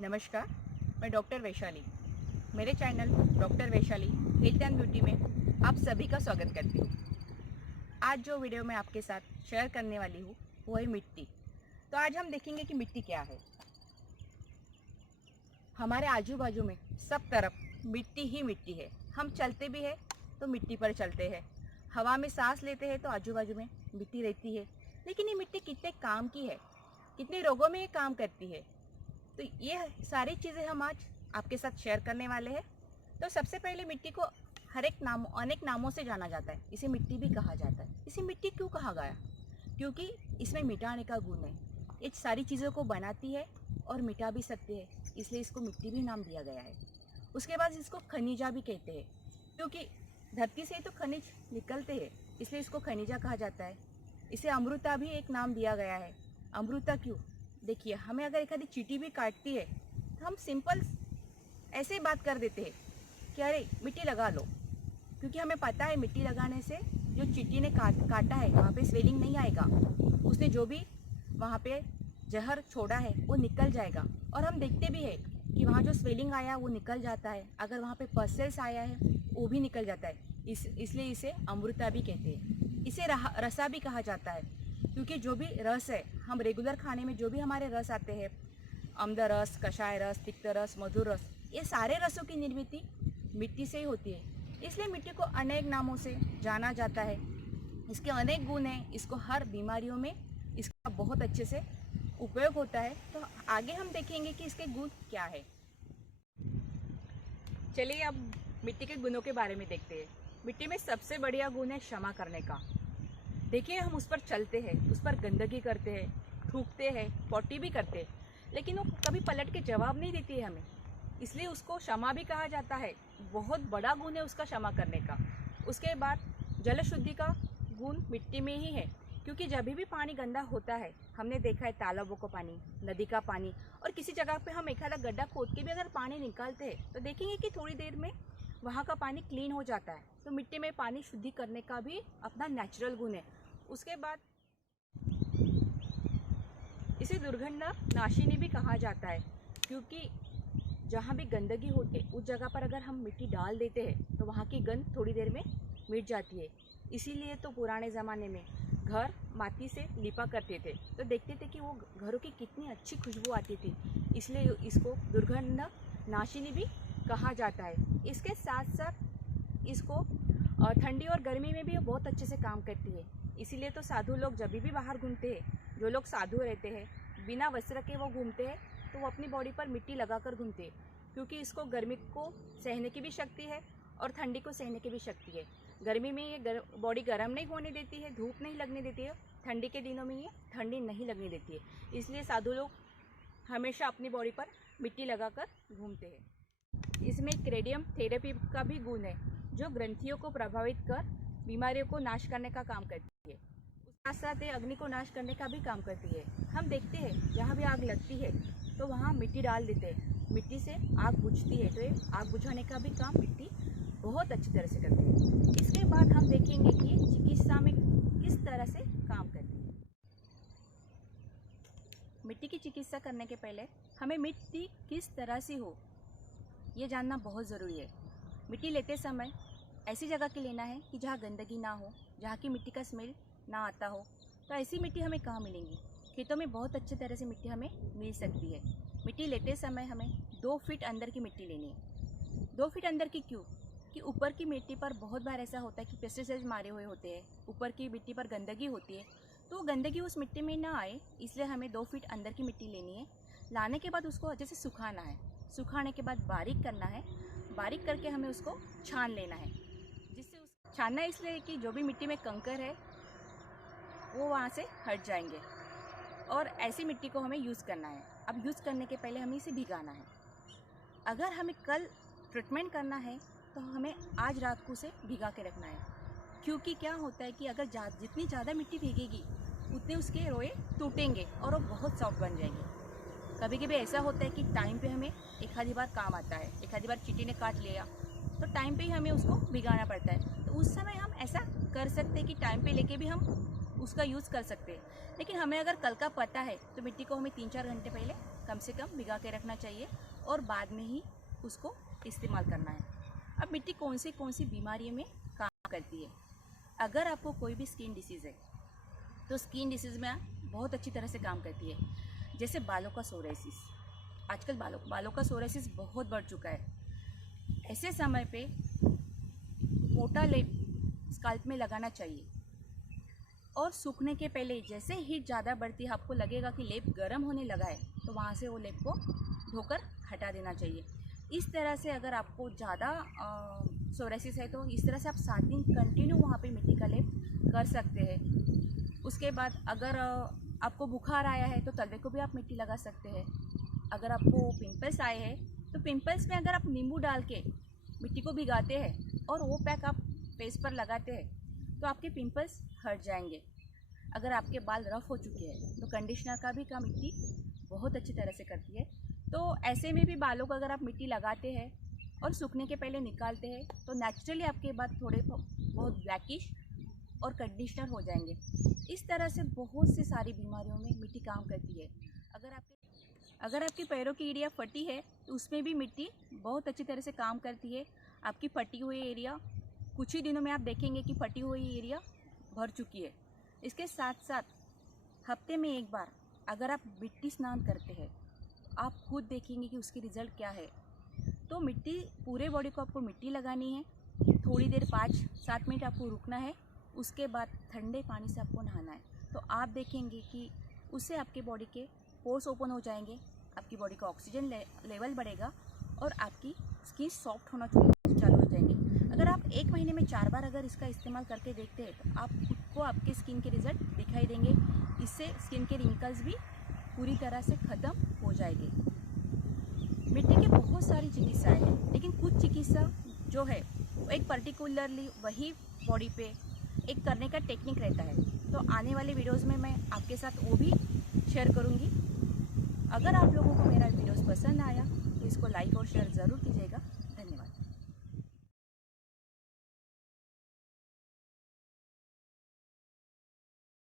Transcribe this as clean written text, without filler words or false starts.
नमस्कार, मैं डॉक्टर वैशाली। मेरे channel doctor Vaishali health and beauty में आप सभी का स्वागत करती हूँ। आज जो वीडियो मैं आपके साथ शेयर करने वाली हूँ वो है मिट्टी। तो आज हम देखेंगे कि मिट्टी क्या है। हमारे आजू बाजू में सब तरफ मिट्टी ही मिट्टी है। हम चलते भी है तो मिट्टी पर चलते हैं, हवा में सांस लेते हैं तो आजू बाजू में मिट्टी रहती है। लेकिन ये मिट्टी कितने काम की है, कितने रोगों में ये काम करती है, तो ये सारी चीज़ें हम आज आपके साथ शेयर करने वाले हैं। तो सबसे पहले मिट्टी को अनेक नामों से जाना जाता है। इसे मिट्टी भी कहा जाता है। इसे मिट्टी क्यों कहा गया? क्योंकि इसमें मिटाने का गुण है। ये सारी चीज़ों को बनाती है और मिटा भी सकती है, इसलिए इसको मिट्टी भी नाम दिया गया है। उसके बाद इसको खनिजा भी कहते हैं, क्योंकि धरती से तो खनिज निकलते हैं, इसलिए इसको खनिजा कहा जाता है। इसे अमृता भी एक नाम दिया गया है। अमृता क्यों? देखिए, हमें अगर एक आधी चींटी भी काटती है तो हम सिंपल ऐसे ही बात कर देते हैं कि अरे मिट्टी लगा लो, क्योंकि हमें पता है मिट्टी लगाने से जो चींटी ने काटा है वहाँ पे स्वेलिंग नहीं आएगा। उसने जो भी वहाँ पे जहर छोड़ा है वो निकल जाएगा। और हम देखते भी है कि वहाँ जो स्वेलिंग आया वो निकल जाता है, अगर वहाँ पे पसल्स आया है वो भी निकल जाता है। इसलिए इसे अमृता भी कहते हैं। इसे रसा भी कहा जाता है, क्योंकि जो भी रस है, हम रेगुलर खाने में जो भी हमारे रस आते हैं, अम्ल रस, कषाय रस, तिक्त रस, मधुर रस, ये सारे रसों की निर्मित मिट्टी से ही होती है। इसलिए मिट्टी को अनेक नामों से जाना जाता है। इसके अनेक गुण हैं। इसको हर बीमारियों में इसका बहुत अच्छे से उपयोग होता है। तो आगे हम देखेंगे कि इसके गुण क्या है। चलिए अब मिट्टी के गुणों के बारे में देखते हैं। मिट्टी में सबसे बढ़िया गुण है क्षमा करने का। देखिए, हम उस पर चलते हैं, उस पर गंदगी करते हैं, थूकते हैं, पॉटी भी करते हैं, लेकिन वो कभी पलट के जवाब नहीं देती है हमें, इसलिए उसको क्षमा भी कहा जाता है। बहुत बड़ा गुण है उसका क्षमा करने का। उसके बाद जल शुद्धि का गुण मिट्टी में ही है, क्योंकि जब भी पानी गंदा होता है, हमने देखा है तालाबों का पानी, नदी का पानी, और किसी जगह पे हम एक आधा गड्ढा खोद के भी अगर पानी निकालते हैं तो देखेंगे कि थोड़ी देर में वहाँ का पानी क्लीन हो जाता है। तो मिट्टी में पानी शुद्धि करने का भी अपना नेचुरल गुण है। उसके बाद इसे दुर्गंध नाशिनी भी कहा जाता है, क्योंकि जहाँ भी गंदगी होती है उस जगह पर अगर हम मिट्टी डाल देते हैं तो वहाँ की गंध थोड़ी देर में मिट जाती है। इसीलिए तो पुराने ज़माने में घर माटी से लिपा करते थे, तो देखते थे कि वो घरों की कितनी अच्छी खुशबू आती थी, इसलिए इसको दुर्गंध नाशिनी भी कहा जाता है। इसके साथ साथ इसको ठंडी और गर्मी में भी बहुत अच्छे से काम करती है। इसीलिए तो साधु लोग जब भी बाहर घूमते हैं, जो लोग साधु रहते हैं, बिना वस्त्र के वो घूमते हैं, तो वो अपनी बॉडी पर मिट्टी लगाकर घूमते हैं, क्योंकि इसको गर्मी को सहने की भी शक्ति है और ठंडी को सहने की भी शक्ति है। गर्मी में ये बॉडी गर्म नहीं होने देती है, धूप नहीं लगने देती है। ठंडी के दिनों में ये ठंडी नहीं लगने देती है, इसलिए साधु लोग हमेशा अपनी बॉडी पर मिट्टी लगाकर घूमते हैं। इसमें क्रेडियम थेरेपी का भी गुण है, जो ग्रंथियों को प्रभावित कर बीमारियों को नाश करने का काम करती है। साथ साथ ये अग्नि को नाश करने का भी काम करती है। हम देखते हैं जहाँ भी आग लगती है तो वहाँ मिट्टी डाल देते हैं, मिट्टी से आग बुझती है, तो ये आग बुझाने का भी काम मिट्टी बहुत अच्छी तरह से करती है। इसके बाद हम देखेंगे कि ये चिकित्सा में किस तरह से काम करती है। मिट्टी की चिकित्सा करने के पहले हमें मिट्टी किस तरह से हो ये जानना बहुत ज़रूरी है। मिट्टी लेते समय ऐसी जगह की लेना है कि जहाँ गंदगी ना हो, जहाँ की मिट्टी का स्मेल ना आता हो। तो ऐसी मिट्टी हमें कहाँ मिलेंगी? खेतों में बहुत अच्छी तरह से मिट्टी हमें मिल सकती है। मिट्टी लेते समय हमें 2 फीट अंदर की मिट्टी लेनी है। 2 फीट अंदर की क्यों? कि ऊपर की मिट्टी पर बहुत बार ऐसा होता है कि पेस्टिसाइड्स मारे हुए होते हैं, ऊपर की मिट्टी पर गंदगी होती है, तो गंदगी उस मिट्टी में ना आए, इसलिए हमें 2 फीट अंदर की मिट्टी लेनी है। लाने के बाद उसको अच्छे से सुखाना है। सुखाने के बाद बारीक करना है। बारीक करके हमें उसको छान लेना है, जिससे छानना इसलिए कि जो भी मिट्टी में कंकर है वो वहाँ से हट जाएंगे, और ऐसी मिट्टी को हमें यूज़ करना है। अब यूज़ करने के पहले हमें इसे भिगाना है। अगर हमें कल ट्रीटमेंट करना है तो हमें आज रात को उसे भिगा के रखना है, क्योंकि क्या होता है कि अगर जितनी ज़्यादा मिट्टी भीगेगी उतने उसके रोए टूटेंगे और वो बहुत सॉफ्ट बन जाएंगे। कभी कभी ऐसा होता है कि टाइम पे हमें एक आधी बार काम आता है, एक आधी बार चींटी ने काट लिया तो टाइम पे ही हमें उसको भिगाना पड़ता है। तो उस समय हम ऐसा कर सकते हैं कि टाइम पे लेके भी हम उसका यूज़ कर सकते हैं। लेकिन हमें अगर कल का पता है तो मिट्टी को हमें 3-4 घंटे पहले कम से कम भिगा के रखना चाहिए और बाद में ही उसको इस्तेमाल करना है। अब मिट्टी कौन सी बीमारियों में काम करती है। अगर आपको कोई भी स्किन डिसीज़ है तो स्किन डिसीज़ में बहुत अच्छी तरह से काम करती है। जैसे बालों का सोराइसिस, आजकल बालों का सोराइसिस बहुत बढ़ चुका है। ऐसे समय पे मोटा लेप स्काल्प में लगाना चाहिए और सूखने के पहले जैसे हीट ज़्यादा बढ़ती है, आपको लगेगा कि लेप गर्म होने लगा है, तो वहाँ से वो लेप को धोकर हटा देना चाहिए। इस तरह से अगर आपको ज़्यादा सोराइसिस है तो इस तरह से आप 7 दिन कंटिन्यू वहाँ पे मिट्टी का लेप कर सकते हैं। उसके बाद अगर आपको बुखार आया है तो तलवे को भी आप मिट्टी लगा सकते हैं। अगर आपको पिंपल्स आए हैं तो पिंपल्स में अगर आप नींबू डाल के मिट्टी को भिगाते हैं और वो पैक आप फेस पर लगाते हैं तो आपके पिंपल्स हट जाएंगे। अगर आपके बाल रफ़ हो चुके हैं तो कंडीशनर का भी काम मिट्टी बहुत अच्छी तरह से करती है। तो ऐसे में भी बालों को अगर आप मिट्टी लगाते हैं और सूखने के पहले निकालते हैं तो नेचुरली आपके बाल थोड़े बहुत ब्लैकिश और कंडीशनर हो जाएंगे। इस तरह से बहुत सी सारी बीमारियों में मिट्टी काम करती है। अगर आपके पैरों की एरिया फटी है तो उसमें भी मिट्टी बहुत अच्छी तरह से काम करती है। आपकी फटी हुई एरिया कुछ ही दिनों में आप देखेंगे कि फटी हुई एरिया भर चुकी है। इसके साथ साथ हफ्ते में एक बार अगर आप मिट्टी स्नान करते हैं आप खुद देखेंगे कि उसकी रिज़ल्ट क्या है। तो मिट्टी पूरे बॉडी को आपको मिट्टी लगानी है, थोड़ी देर 5-7 मिनट आपको रुकना है, उसके बाद ठंडे पानी से आपको नहाना है। तो आप देखेंगे कि उससे आपके बॉडी के पोर्स ओपन हो जाएंगे, आपकी बॉडी का ऑक्सीजन लेवल बढ़ेगा और आपकी स्किन सॉफ्ट होना चालू हो जाएंगे। अगर आप 1 महीने में 4 बार अगर इसका इस्तेमाल करके देखते हैं तो आप खुद को आपके स्किन के रिज़ल्ट दिखाई देंगे। इससे स्किन के रिंकल्स भी पूरी तरह से ख़त्म हो जाएंगे। मिट्टी के बहुत सारी चिकित्साएँ हैं, लेकिन कुछ चिकित्सा जो है वो एक पर्टिकुलरली वही बॉडी पे एक करने का टेक्निक रहता है। तो आने वाले वीडियोस में मैं आपके साथ वो भी शेयर करूँगी। अगर आप लोगों को मेरा वीडियोस पसंद आया तो इसको लाइक और शेयर ज़रूर कीजिएगा।